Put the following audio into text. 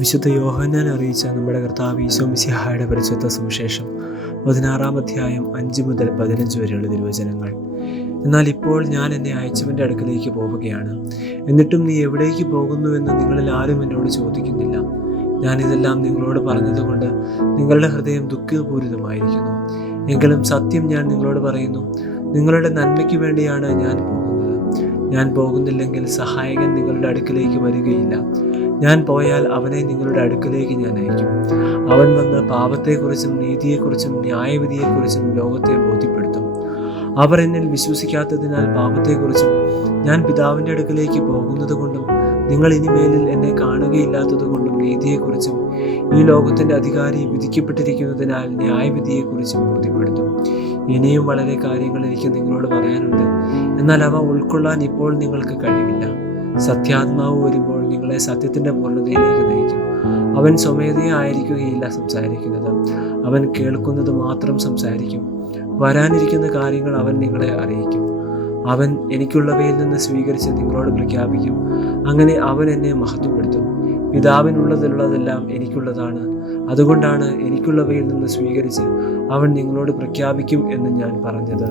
വിശുദ്ധ യോഹന്നാൻ അറിയിച്ച നമ്മുടെ കർത്താവ് ഈശോ മിശിഹായുടെ പരിശുദ്ധ സുവിശേഷം 16-ാം അധ്യായം 5 മുതൽ 15 വരെയുള്ള തിരുവചനങ്ങൾ. എന്നാൽ ഇപ്പോൾ ഞാൻ എന്നെ അയച്ചവൻ്റെ അടുക്കലേക്ക് പോവുകയാണ്, എന്നിട്ടും നീ എവിടേക്ക് പോകുന്നുവെന്ന് നിങ്ങളിൽ ആരും എന്നോട് ചോദിക്കുന്നില്ല. ഞാനിതെല്ലാം നിങ്ങളോട് പറഞ്ഞതുകൊണ്ട് നിങ്ങളുടെ ഹൃദയം ദുഃഖപൂരിതമായിരിക്കുന്നു. എങ്കിലും സത്യം ഞാൻ നിങ്ങളോട് പറയുന്നു, നിങ്ങളുടെ നന്മയ്ക്ക് വേണ്ടിയാണ് ഞാൻ പോകുന്നത്. ഞാൻ പോകുന്നില്ലെങ്കിൽ സഹായകൻ നിങ്ങളുടെ അടുക്കലേക്ക് വരികയില്ല. ഞാൻ പോയാൽ അവനെ നിങ്ങളുടെ അടുക്കലേക്ക് ഞാൻ അയക്കും. അവൻ വന്ന് പാപത്തെക്കുറിച്ചും നീതിയെക്കുറിച്ചും ന്യായവിധിയെക്കുറിച്ചും ലോകത്തെ ബോധ്യപ്പെടുത്തും. അവർ എന്നിൽ വിശ്വസിക്കാത്തതിനാൽ പാപത്തെക്കുറിച്ചും ഞാൻ പിതാവിൻ്റെ അടുക്കലേക്ക് പോകുന്നത് കൊണ്ടും നിങ്ങൾ ഇനിമേലിൽ എന്നെ കാണുകയില്ലാത്തതുകൊണ്ടും നീതിയെക്കുറിച്ചും ഈ ലോകത്തിൻ്റെ അധികാരി വിധിക്കപ്പെട്ടിരിക്കുന്നതിനാൽ ന്യായവിധിയെക്കുറിച്ചും ബോധ്യപ്പെടുത്തും. ഇനിയും വളരെ കാര്യങ്ങൾ എനിക്ക് നിങ്ങളോട് പറയാനുണ്ട്, എന്നാൽ അവ ഉൾക്കൊള്ളാൻ ഇപ്പോൾ നിങ്ങൾക്ക് കഴിവില്ല. സത്യാത്മാവ് വരുമ്പോൾ നിങ്ങളെ സത്യത്തിൻ്റെ പൂർണ്ണതയിലേക്ക് നയിക്കും. അവൻ സ്വമേധയാ ആയിരിക്കുകയില്ല സംസാരിക്കുന്നത്, അവൻ കേൾക്കുന്നത് മാത്രം സംസാരിക്കും. വരാനിരിക്കുന്ന കാര്യങ്ങൾ അവൻ നിങ്ങളെ അറിയിക്കും. അവൻ എനിക്കുള്ളവയിൽ നിന്ന് സ്വീകരിച്ച് നിങ്ങളോട് പ്രഖ്യാപിക്കും. അങ്ങനെ അവൻ എന്നെ മഹത്വപ്പെടുത്തും. പിതാവിനുള്ളതിലുള്ളതെല്ലാം എനിക്കുള്ളതാണ്. അതുകൊണ്ടാണ് എനിക്കുള്ളവയിൽ നിന്ന് സ്വീകരിച്ച് അവൻ നിങ്ങളോട് പ്രഖ്യാപിക്കും എന്ന് ഞാൻ പറഞ്ഞത്.